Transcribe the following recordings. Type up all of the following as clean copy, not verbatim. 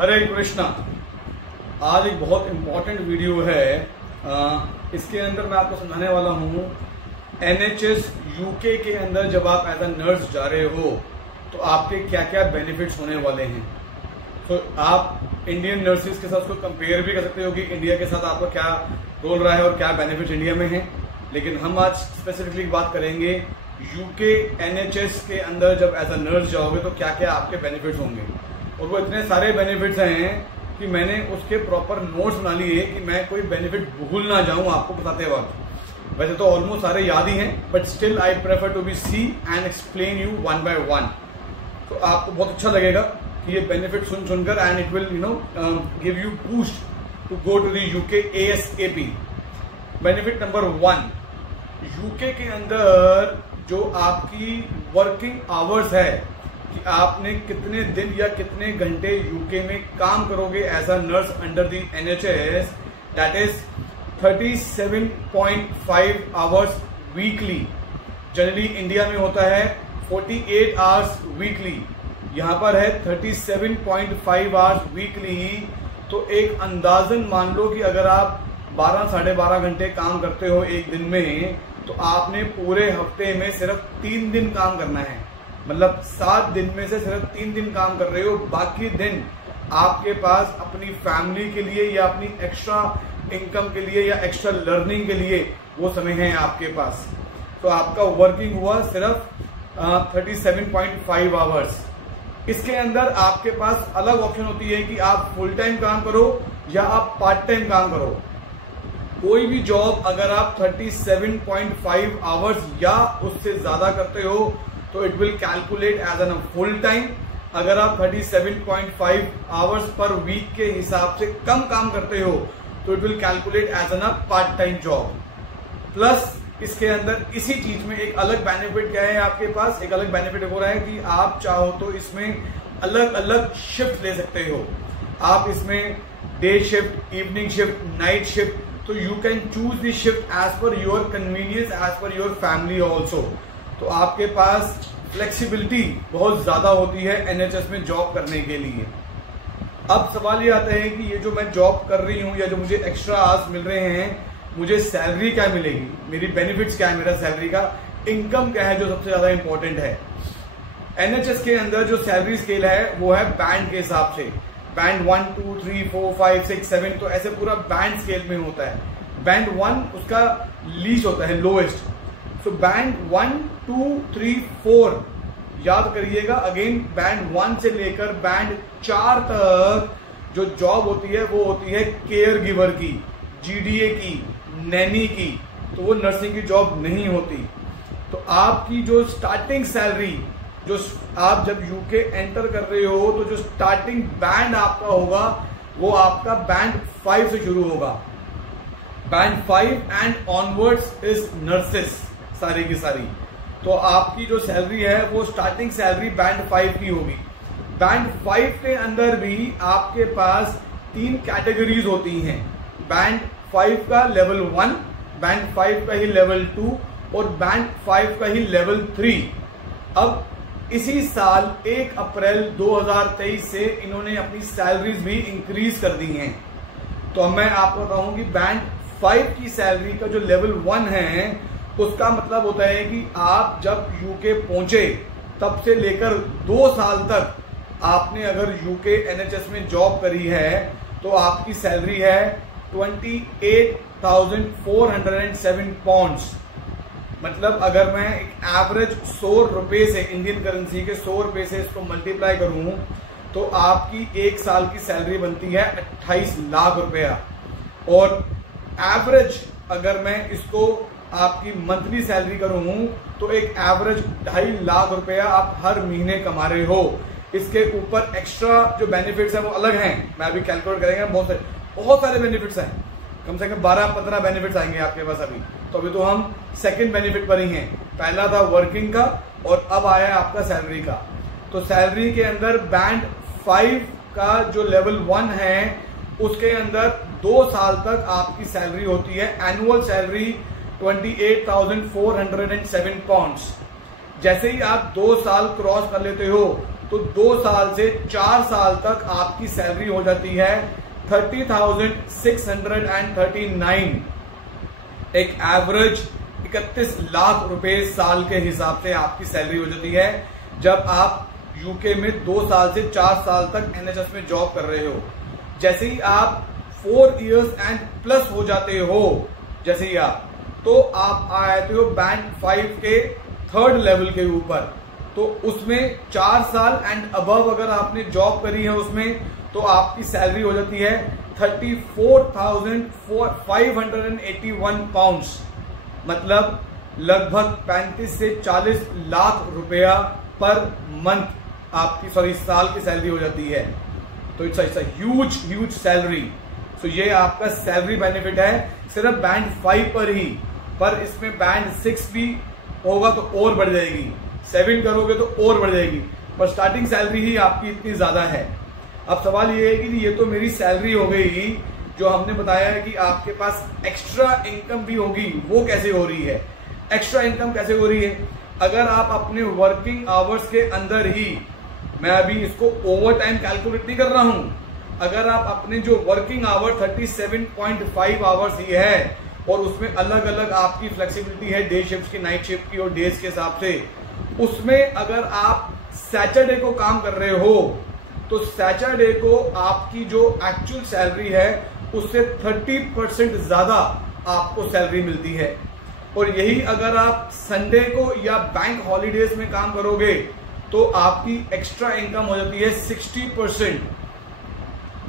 हरे कृष्णा। आज एक बहुत इम्पोर्टेंट वीडियो है। इसके अंदर मैं आपको समझाने वाला हूँ NHS UK के अंदर जब आप एज अ नर्स जा रहे हो तो आपके क्या क्या बेनिफिट्स होने वाले हैं। तो आप इंडियन नर्सिस के साथ उसको कंपेयर भी कर सकते हो कि इंडिया के साथ आपका क्या रोल रहा है और क्या बेनिफिट्स इंडिया में हैं। लेकिन हम आज स्पेसिफिकली बात करेंगे UK NHS के अंदर जब एज अ नर्स जाओगे तो क्या क्या आपके बेनिफिट्स होंगे। और वो इतने सारे बेनिफिट्स हैं कि मैंने उसके प्रॉपर नोट्स बना लिए कि मैं कोई बेनिफिट भूल ना जाऊं आपको बताते वक्त। वैसे तो ऑलमोस्ट सारे याद ही हैं, but still I prefer to be see and explain you one by one. तो आपको बहुत अच्छा लगेगा कि ये बेनिफिट सुनकर and it will give you boost to go to the UK ASAP। Benefit number 1, UK के अंदर जो आपकी वर्किंग आवर्स है कि आपने कितने दिन या कितने घंटे UK में काम करोगे as a nurse under the NHS, that is 37.5 hours weekly. Generally India में होता है 48 आवर्स वीकली, यहां पर है 37.5 आवर्स वीकली। तो एक अंदाजन मान लो कि अगर आप 12 साढ़े 12 घंटे काम करते हो एक दिन में, तो आपने पूरे हफ्ते में सिर्फ 3 दिन काम करना है। मतलब 7 दिन में से सिर्फ 3 दिन काम कर रहे हो, बाकी दिन आपके पास अपनी फैमिली के लिए या अपनी एक्स्ट्रा इनकम के लिए या एक्स्ट्रा लर्निंग के लिए वो समय है आपके पास। तो आपका वर्किंग हुआ सिर्फ 37.5 आवर्स। इसके अंदर आपके पास अलग ऑप्शन होती है कि आप फुल टाइम काम करो या आप पार्ट टाइम काम करो। कोई भी जॉब अगर आप 37.5 आवर्स या उससे ज्यादा करते हो तो it will calculate as an full time. अगर आप 37.5 आवर्स पर वीक के हिसाब से कम काम करते हो तो it will calculate as an part time job. Plus इसके अंदर इसी चीज में एक अलग बेनिफिट क्या है आपके पास, एक अलग बेनिफिट हो रहा है कि आप चाहो तो इसमें अलग अलग शिफ्ट ले सकते हो। आप इसमें day shift, evening shift, night shift, तो you can choose the shift as per your convenience, as per your family also. तो आपके पास फ्लेक्सिबिलिटी बहुत ज्यादा होती है NHS में जॉब करने के लिए। अब सवाल ये आता है कि ये जो मैं जॉब कर रही हूं या जो मुझे एक्स्ट्रा आवर्स मिल रहे हैं, मुझे सैलरी क्या मिलेगी, मेरी बेनिफिट्स क्या है, मेरा सैलरी का इनकम क्या है, जो सबसे ज्यादा इंपॉर्टेंट है। NHS के अंदर जो सैलरी स्केल है वो है बैंड के हिसाब से। बैंड 1 2 3 4 5 6 7, तो ऐसे पूरा बैंड स्केल में होता है। बैंड 1 उसका लीस्ट होता है, लोएस्ट। तो बैंड 1 2 3 4 याद करिएगा। अगेन बैंड 1 से लेकर बैंड 4 तक जो जॉब होती है वो होती है केयर गिवर की, GDA की, नैनी की। तो वो नर्सिंग की जॉब नहीं होती। तो आपकी जो स्टार्टिंग सैलरी, जो आप जब UK एंटर कर रहे हो तो जो स्टार्टिंग बैंड आपका होगा वो आपका बैंड 5 से शुरू होगा। Band 5 and onwards is nurses सारी की सारी। तो आपकी जो सैलरी है वो स्टार्टिंग सैलरी बैंड 5 की होगी। बैंड 5 के अंदर भी आपके पास 3 कैटेगरीज होती हैं। बैंड 5 का लेवल 1, बैंड 5 का ही लेवल 2 और बैंड 5 का ही लेवल 3। अब इसी साल 1 अप्रैल 2023 से इन्होंने अपनी सैलरीज भी इंक्रीज कर दी हैं। तो अब मैं आपको बताऊं कि बैंड 5 की सैलरी का जो लेवल 1 है उसका मतलब होता है कि आप जब UK पहुंचे तब से लेकर 2 साल तक आपने अगर UK NHS में जॉब करी है तो आपकी सैलरी है 28,407 पाउंड्स। मतलब अगर मैं एक एवरेज 100 रुपए से, इंडियन करेंसी के 100 रुपए से इसको मल्टीप्लाई करूं तो आपकी 1 साल की सैलरी बनती है 28 लाख रुपया। और एवरेज अगर मैं इसको आपकी मंथली सैलरी करूं तो एक एवरेज 2.5 लाख रुपया आप हर महीने कमा रहे हो। इसके ऊपर एक्स्ट्रा जो बेनिफिट्स हैं वो अलग हैं, मैं अभी कैलकुलेट करेंगे। बहुत सारे बेनिफिट्स हैं, कम से कम 12-15 बेनिफिट्स आएंगे आपके पास अभी। तो अभी तो हम सेकंड बेनिफिट पर ही हैं। पहला था वर्किंग का और अब आया है आपका सैलरी का। तो सैलरी के अंदर बैंड 5 का जो लेवल 1 है उसके अंदर 2 साल तक आपकी सैलरी होती है। Annual salary 28,407 pounds. जैसे ही आप 2 साल क्रॉस कर लेते हो तो 2 साल से 4 साल तक आपकी सैलरी हो जाती है 30,639। एक एवरेज 31 लाख रुपए साल के हिसाब से आपकी सैलरी हो जाती है जब आप यूके में 2 साल से 4 साल तक एनएचएस में जॉब कर रहे हो। जैसे ही आप 4 इयर्स एंड प्लस हो जाते हो, जैसे ही आप आते हो बैंड 5 के 3rd लेवल के ऊपर, तो उसमें 4 साल एंड अबव अगर आपने जॉब करी है उसमें, तो आपकी सैलरी हो जाती है 34,581 पाउंड्स, मतलब लगभग 35 से 40 लाख रुपया पर मंथ आपकी साल की सैलरी हो जाती है। तो इट्स ह्यूज सैलरी। तो ये आपका सैलरी बेनिफिट है सिर्फ बैंड 5 पर ही, पर इसमें बैंड 6 भी होगा तो और बढ़ जाएगी, 7 करोगे तो और बढ़ जाएगी, पर स्टार्टिंग सैलरी ही आपकी इतनी ज्यादा है। अब सवाल ये है कि ये तो मेरी सैलरी हो गई, जो हमने बताया है कि आपके पास एक्स्ट्रा इनकम भी होगी, वो कैसे हो रही है? एक्स्ट्रा इनकम कैसे हो रही है? अगर आप अपने वर्किंग आवर्स के अंदर ही, मैं अभी इसको ओवर टाइम कैलकुलेट नहीं कर रहा हूं, अगर आप अपने जो वर्किंग आवर 37.5 आवर्स ही है और उसमें अलग अलग आपकी फ्लेक्सिबिलिटी है डे शिफ्ट की, नाइट शिफ्ट की और डेज के हिसाब से, उसमें अगर आप सैटरडे को काम कर रहे हो तो सैटरडे को आपकी जो एक्चुअल सैलरी है उससे 30% ज्यादा आपको सैलरी मिलती है। और यही अगर आप संडे को या बैंक हॉलीडेज में काम करोगे तो आपकी एक्स्ट्रा इनकम हो जाती है 60%।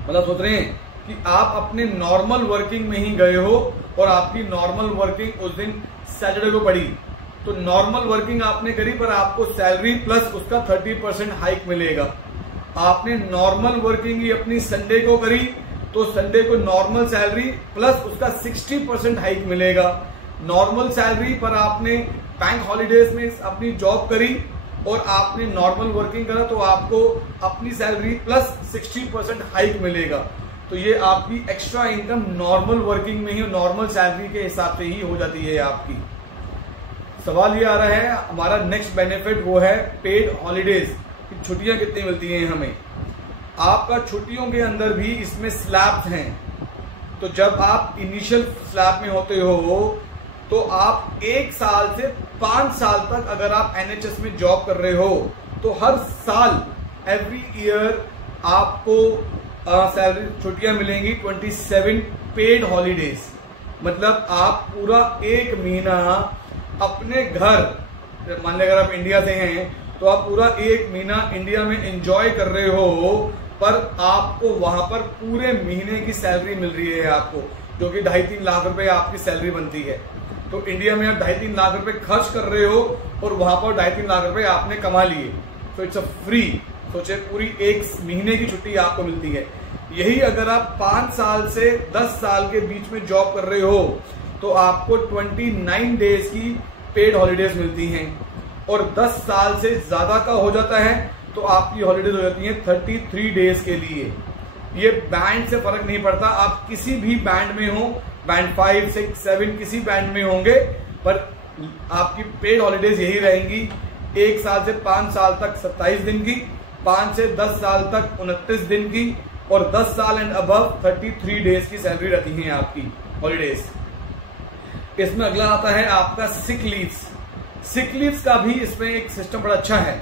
मतलब सोच रहे हैं कि आप अपने नॉर्मल वर्किंग में ही गए हो और आपकी नॉर्मल वर्किंग उस दिन सैटरडे को पड़ी, तो नॉर्मल वर्किंग आपने करी पर आपको सैलरी प्लस उसका 30% हाइक मिलेगा। आपने नॉर्मल वर्किंग ही अपनी संडे को करी तो संडे को नॉर्मल सैलरी प्लस उसका 60% हाइक मिलेगा। नॉर्मल सैलरी पर आपने बैंक हॉलीडेज में अपनी जॉब करी और आपने नॉर्मल वर्किंग करा तो आपको अपनी सैलरी प्लस 60% हाइक मिलेगा। तो ये आपकी एक्स्ट्रा इनकम नॉर्मल वर्किंग में ही, नॉर्मल सैलरी के हिसाब से ही हो जाती है आपकी। सवाल ये आ रहा है हमारा नेक्स्ट बेनिफिट, वो है पेड हॉलीडेज। छुट्टियां कितनी मिलती हैं हमें? आपका छुट्टियों के अंदर भी इसमें स्लैब्स हैं। तो जब आप इनिशियल स्लैब में होते हो तो आप 1 साल से 5 साल तक अगर आप एनएचएस में जॉब कर रहे हो तो हर साल एवरी ईयर आपको सैलरी छुट्टियां मिलेंगी 27 पेड हॉलीडेज। मतलब आप पूरा 1 महीना अपने घर, मान लें अगर आप इंडिया से हैं तो आप पूरा 1 महीना इंडिया में एंजॉय कर रहे हो, पर आपको वहां पर पूरे महीने की सैलरी मिल रही है आपको, जो कि 2.5-3 लाख रुपए आपकी सैलरी बनती है। तो इंडिया में आप 2.5-3 लाख रुपए खर्च कर रहे हो और वहां पर 2.5-3 लाख रुपए आपने कमा लिए। तो इट्स अ फ्री, सोचे पूरी 1 महीने की छुट्टी आपको मिलती है। यही अगर आप 5 साल से 10 साल के बीच में जॉब कर रहे हो तो आपको 29 डेज की पेड हॉलीडेज मिलती हैं, और 10 साल से ज्यादा का हो जाता है तो आपकी हॉलीडेज हो जाती है 33 डेज के लिए। ये बैंड से फर्क नहीं पड़ता, आप किसी भी बैंड में हो, बैंड 5, 6, 7 किसी बैंड में होंगे, पर आपकी पेड हॉलीडेज यही रहेंगी। 1 साल से 5 साल तक 27 दिन की, 5 से 10 साल तक 29 दिन की, और 10 साल एंड अबव 33 डेज की सैलरी रहती है आपकी हॉलीडेज। इसमें अगला आता है आपका सिक लीव्स। सिक लीव्स का भी इसमें एक सिस्टम बड़ा अच्छा है।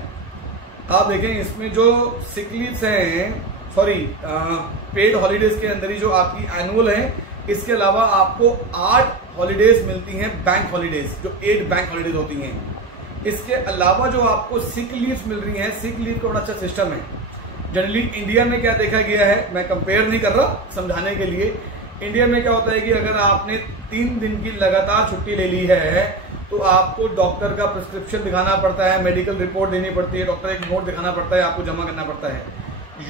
आप देखें इसमें जो सिक लीव्स हैं, सॉरी पेड हॉलीडेज के अंदर ही जो आपकी एनुअल है, इसके अलावा आपको 8 हॉलीडेज मिलती हैं बैंक हॉलीडेज, जो 8 बैंक हॉलीडेज होती हैं। इसके अलावा जो आपको सिक लीव्स मिल रही हैं, सिक लीव का बड़ा अच्छा सिस्टम है। जनरली इंडिया में क्या देखा गया है, मैं कंपेयर नहीं कर रहा, समझाने के लिए। इंडिया में क्या होता है कि अगर आपने 3 दिन की लगातार छुट्टी ले ली है तो आपको डॉक्टर का प्रिस्क्रिप्शन दिखाना पड़ता है, मेडिकल रिपोर्ट देनी पड़ती है, डॉक्टर एक नोट दिखाना पड़ता है, आपको जमा करना पड़ता है।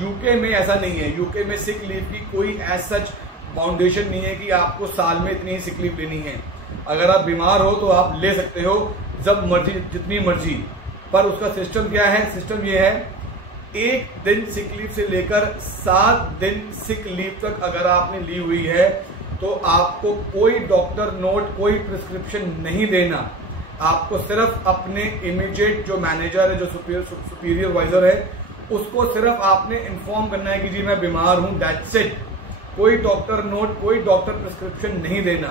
यूके में ऐसा नहीं है। यूके में सिक लीव की कोई एज सच बाउंडेशन नहीं है कि आपको साल में इतनी ही सिक लीव लेनी है। अगर आप बीमार हो तो आप ले सकते हो जब मर्जी, जितनी मर्जी। पर उसका सिस्टम क्या है? सिस्टम ये है, 1 दिन सिक लीव से लेकर 7 दिन सिक लीव तक अगर आपने ली हुई है तो आपको कोई डॉक्टर नोट, कोई प्रिस्क्रिप्शन नहीं देना। आपको सिर्फ अपने इमीडिएट जो मैनेजर है, जो सुपीरियर वाइजर है, उसको सिर्फ आपने इन्फॉर्म करना है कि जी मैं बीमार हूं, दैट्स इट। कोई डॉक्टर नोट, कोई डॉक्टर प्रिस्क्रिप्शन नहीं देना।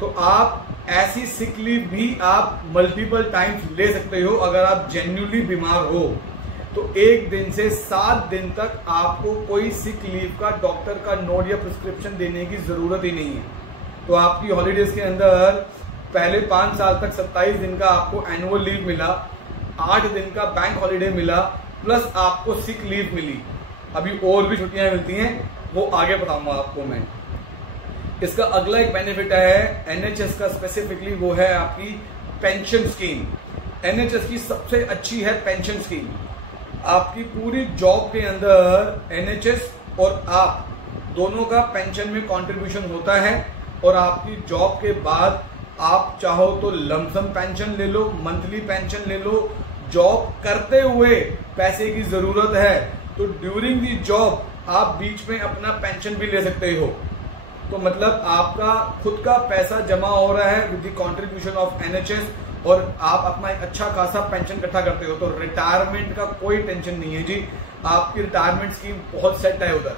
तो आप ऐसी सिक लीव भी आप मल्टीपल टाइम्स ले सकते हो। अगर आप जेन्युइनली बीमार हो तो 1 दिन से 7 दिन तक आपको कोई सिक लीव का डॉक्टर का नोट या प्रिस्क्रिप्शन देने की जरूरत ही नहीं है। तो आपकी हॉलीडेज के अंदर पहले 5 साल तक 27 दिन का आपको एनुअल लीव मिला, 8 दिन का बैंक हॉलीडे मिला, प्लस आपको सिक लीव मिली। अभी और भी छुट्टियां मिलती हैं, वो आगे बताऊंगा आपको मैं। इसका अगला एक बेनिफिट है एनएचएस का स्पेसिफिकली, वो है आपकी पेंशन स्कीम। एनएचएस की सबसे अच्छी है पेंशन स्कीम। आपकी पूरी जॉब के अंदर एनएचएस और आप दोनों का पेंशन में कंट्रीब्यूशन होता है, और आपकी जॉब के बाद आप चाहो तो लमसम पेंशन ले लो, मंथली पेंशन ले लो। जॉब करते हुए पैसे की जरूरत है तो ड्यूरिंग दी जॉब आप बीच में अपना पेंशन भी ले सकते हो। तो मतलब आपका खुद का पैसा जमा हो रहा है with the contribution of NHS, और आप अपना एक अच्छा खासा पेंशन इकट्ठा करते हो। तो रिटायरमेंट का कोई टेंशन नहीं है जी। आपकी रिटायरमेंट स्कीम बहुत सेट है उधर,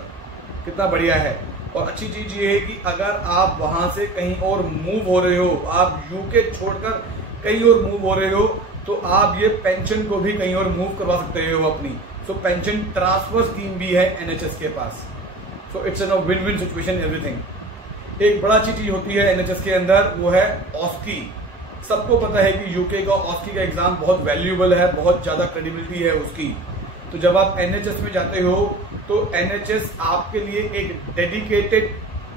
कितना बढ़िया है। और अच्छी चीज ये है कि अगर आप वहां से कहीं और मूव हो रहे हो, आप यूके छोड़कर कहीं और मूव हो रहे हो, तो आप ये पेंशन को भी कहीं और मूव करवा सकते हो अपनी। तो पेंशन ट्रांसफर स्कीम भी है एनएचएस के पास। So it's an win win situation everything. एक बड़ा अच्छी चीज होती है एनएचएस के अंदर, वो है ऑस्की। सबको पता है कि यूके का ऑस्की का एग्जाम बहुत वैल्यूएबल है, बहुत ज्यादा क्रेडिबिलिटी है उसकी। तो जब आप एनएचएस में जाते हो तो एनएचएस आपके लिए एक डेडिकेटेड,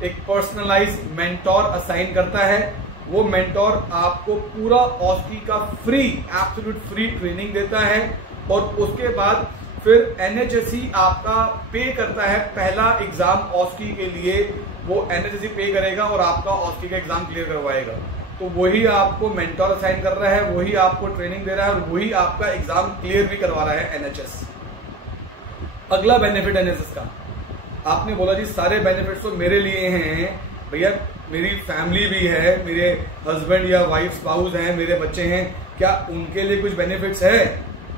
एक पर्सनलाइज मेंटोर असाइन करता है। वो मेंटोर आपको पूरा ऑस्की का फ्री, एब्सोल्यूट फ्री ट्रेनिंग देता है, और उसके बाद फिर एनएचएस ही आपका पे करता है पहला एग्जाम ऑस्की के लिए। वो एनएचएस ही पे करेगा और आपका ऑस्की का एग्जाम क्लियर करवाएगा। तो वही आपको मेंटोर असाइन कर रहा है, वही आपको ट्रेनिंग दे रहा है, और वही आपका एग्जाम क्लियर भी करवा रहा है एनएचएस। अगला बेनिफिट एनएचएस का, आपने बोला जी सारे बेनिफिट्स तो मेरे लिए हैं भैया, मेरी फैमिली भी है, मेरे हस्बैंड या वाइफ स्पाउस हैं, मेरे बच्चे हैं, क्या उनके लिए कुछ बेनिफिट्स है?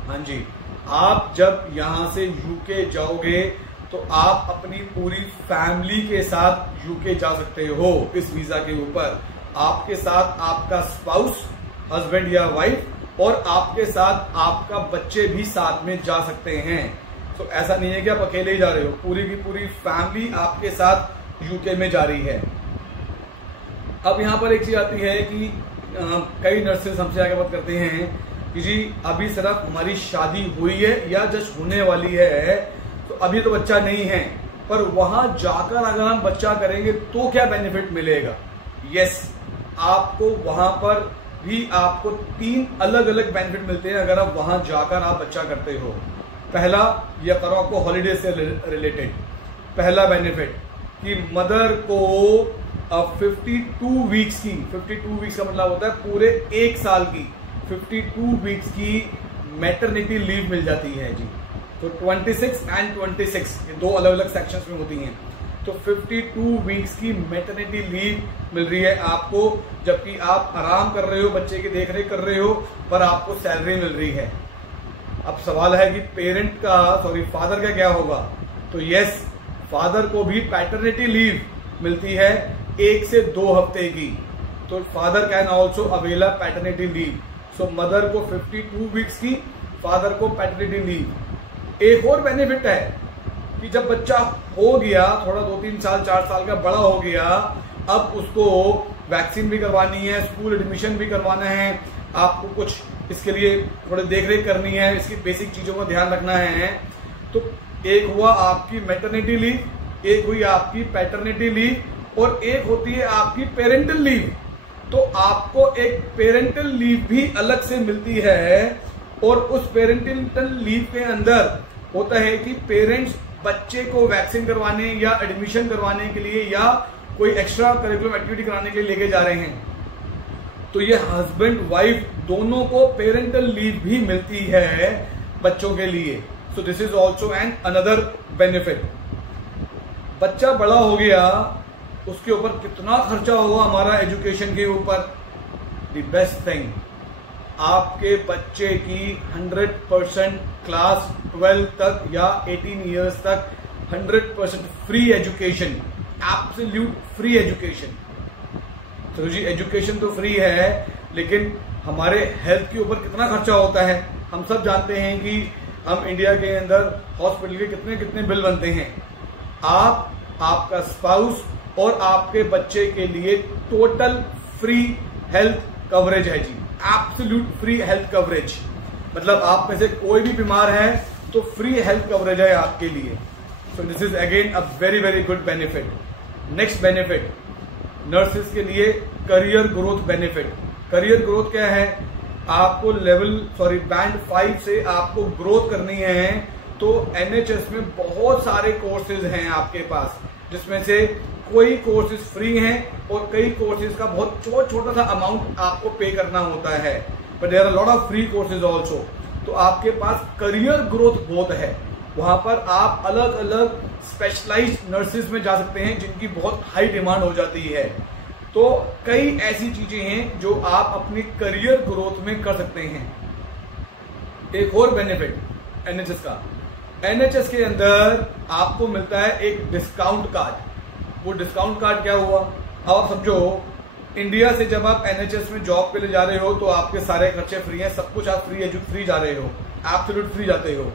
हाँ जी, आप जब यहां से यूके जाओगे तो आप अपनी पूरी फैमिली के साथ यूके जा सकते हो इस वीजा के ऊपर। आपके साथ आपका स्पाउस, हस्बैंड या वाइफ, और आपके साथ आपका बच्चे भी साथ में जा सकते हैं। तो ऐसा नहीं है कि आप अकेले ही जा रहे हो, पूरी की पूरी फैमिली आपके साथ यूके में जा रही है। अब यहां पर एक चीज आती है कि कई नर्सेस हमसे आगे बात करते हैं कि जी अभी सिर्फ हमारी शादी हुई है या जस्ट होने वाली है, तो अभी तो बच्चा नहीं है, पर वहां जाकर अगर हम बच्चा करेंगे तो क्या बेनिफिट मिलेगा? यस, आपको वहां पर भी आपको 3 अलग अलग बेनिफिट मिलते हैं अगर आप वहां जाकर आप बच्चा करते हो। पहला, यह करो आपको हॉलीडे से रिलेटेड। पहला बेनिफिट कि मदर को 52 वीक्स की, 52 वीक्स का मतलब होता है पूरे 1 साल की, 52 वीक्स की मैटरनिटी लीव मिल जाती है जी। तो 26 एंड 26 ये 2 अलग अलग सेक्शंस में होती हैं। तो 52 वीक्स की मैटरनिटी लीव मिल रही है आपको, जबकि आप आराम कर रहे हो, बच्चे की देखरेख कर रहे हो, पर आपको सैलरी मिल रही है। अब सवाल है कि फादर का क्या होगा? तो यस, फादर को भी पैटर्निटी लीव मिलती है 1 से 2 हफ्ते की। तो father can also avail paternity leave. So mother को 52 वीक्स की, फादर को पैटर्निटी लीव। एक और बेनिफिट है कि जब बच्चा हो गया, थोड़ा 2-3 साल 4 साल का बड़ा हो गया, अब उसको वैक्सीन भी करवानी है, स्कूल एडमिशन भी करवाना है, आपको कुछ इसके लिए थोड़ी देखरेख करनी है, इसकी बेसिक चीजों का ध्यान रखना है। तो एक हुआ आपकी मैटरनिटी लीव, एक हुई आपकी पैटर्निटी लीव, और एक होती है आपकी पेरेंटल लीव। तो आपको एक पेरेंटल लीव भी अलग से मिलती है, और उस पेरेंटल लीव के अंदर होता है कि पेरेंट्स बच्चे को वैक्सीन करवाने या एडमिशन करवाने के लिए या कोई एक्स्ट्रा करिकुलम एक्टिविटी कराने के लिए लेके जा रहे हैं, तो ये हस्बैंड वाइफ दोनों को पेरेंटल लीव भी मिलती है बच्चों के लिए। So this is also an another benefit. बच्चा बड़ा हो गया, उसके ऊपर कितना खर्चा होगा हमारा एजुकेशन के ऊपर? द बेस्ट थिंग, आपके बच्चे की 100% क्लास 12 तक या 18 इयर्स तक 100% free education, absolute free education. तो जी एजुकेशन तो फ्री है, लेकिन हमारे हेल्थ के ऊपर कितना खर्चा होता है हम सब जानते हैं कि हम इंडिया के अंदर हॉस्पिटल के कितने कितने बिल बनते हैं। आप, आपका स्पाउस और आपके बच्चे के लिए टोटल फ्री हेल्थ कवरेज है जी, एब्सोल्यूट फ्री हेल्थ कवरेज। मतलब आप में से कोई भी बीमार है तो फ्री हेल्थ कवरेज है आपके लिए। So this is again a very very good benefit. Next benefit, nurses के लिए career growth benefit. Career growth क्या है? आपको बैंड 5 से आपको ग्रोथ करनी है तो एनएचएस में बहुत सारे कोर्सेज हैं आपके पास, जिसमें से कोई कोर्सेज फ्री हैं और कई कोर्सेज का बहुत छोटा सा अमाउंट आपको पे करना होता है, but there are lot of free courses also. तो आपके पास करियर ग्रोथ बहुत है, वहां पर आप अलग अलग स्पेशलाइज्ड नर्सेज में जा सकते हैं जिनकी बहुत हाई डिमांड हो जाती है। तो कई ऐसी चीजें हैं जो आप अपनी करियर ग्रोथ में कर सकते हैं। एक और बेनिफिट एनएचएस का, एनएचएस के अंदर आपको मिलता है एक डिस्काउंट कार्ड। वो डिस्काउंट कार्ड क्या हुआ? अब आप समझो, इंडिया से जब आप एनएचएस में जॉब के लिए जा रहे हो तो आपके सारे खर्चे फ्री हैं, सब कुछ आप फ्री जा रहे हो, एब्सोल्यूट फ्री जाते हो।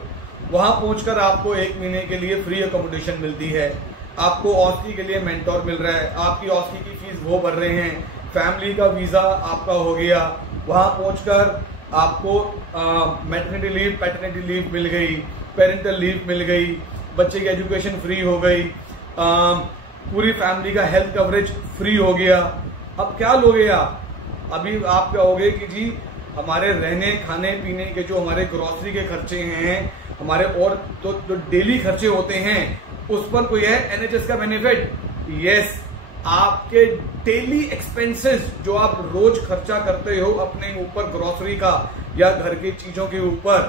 वहां पहुंचकर आपको 1 महीने के लिए फ्री अकोमोडेशन मिलती है, आपको ऑस्की के लिए मेंटोर मिल रहा है, आपकी ऑस्की की फीस वो भर रहे हैं, फैमिली का वीजा आपका हो गया, वहां पहुंचकर आपको मैटरनिटी लीव, पैटर्निटी लीव मिल गई, पेरेंटल लीव मिल गई, बच्चे की एजुकेशन फ्री हो गई, पूरी फैमिली का हेल्थ कवरेज फ्री हो गया। अब क्या लोगे आप? अभी आप कहोगे कि जी हमारे रहने खाने पीने के जो हमारे ग्रोसरी के खर्चे हैं, हमारे और तो डेली खर्चे होते हैं, उस पर कोई है एनएचएस का बेनिफिट? यस, आपके डेली एक्सपेंसेस जो आप रोज खर्चा करते हो अपने ऊपर ग्रोसरी का या घर की चीजों के ऊपर,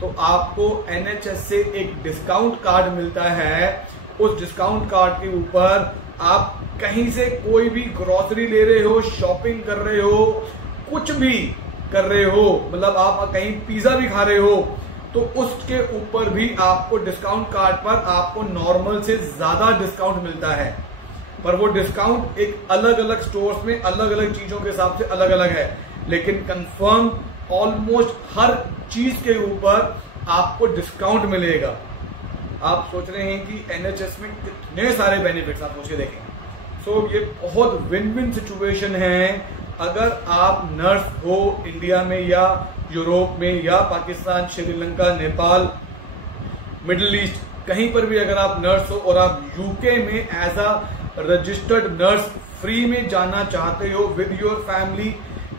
तो आपको एनएचएस से एक डिस्काउंट कार्ड मिलता है। उस डिस्काउंट कार्ड के ऊपर आप कहीं से कोई भी ग्रोसरी ले रहे हो, शॉपिंग कर रहे हो, कुछ भी कर रहे हो, मतलब आप कहीं पिज्जा भी खा रहे हो, तो उसके ऊपर भी आपको डिस्काउंट कार्ड पर आपको नॉर्मल से ज्यादा डिस्काउंट मिलता है। पर वो डिस्काउंट एक अलग अलग स्टोर्स में अलग अलग चीजों के हिसाब से अलग अलग है, लेकिन कंफर्म ऑलमोस्ट हर चीज के ऊपर आपको डिस्काउंट मिलेगा। आप सोच रहे हैं कि एनएचएस में कितने सारे बेनिफिट्स, आप सोच के देखें। सो ये बहुत विन विन सिचुएशन है। अगर आप नर्स हो इंडिया में या यूरोप में या पाकिस्तान, श्रीलंका, नेपाल, मिडिल ईस्ट, कहीं पर भी अगर आप नर्स हो और आप यूके में as a registered nurse free में जाना चाहते हो विद योर फैमिली,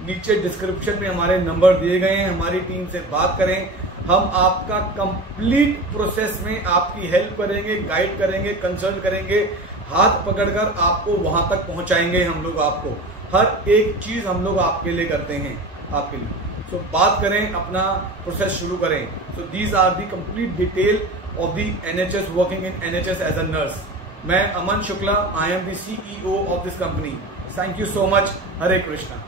नीचे डिस्क्रिप्शन में हमारे नंबर दिए गए हैं, हमारी टीम से बात करें। हम आपका कंप्लीट प्रोसेस में आपकी हेल्प करेंगे, गाइड करेंगे, कंसल्ट करेंगे, हाथ पकड़कर आपको वहां तक पहुंचाएंगे। हम लोग आपको हर एक चीज हम लोग आपके लिए करते हैं, आपके लिए। सो बात करें, अपना प्रोसेस शुरू करें। So these are the complete detail of the NHS, working in NHS as a nurse. मैं Aman Shukla, I am the CEO of this company. Thank you so much. Hare Krishna.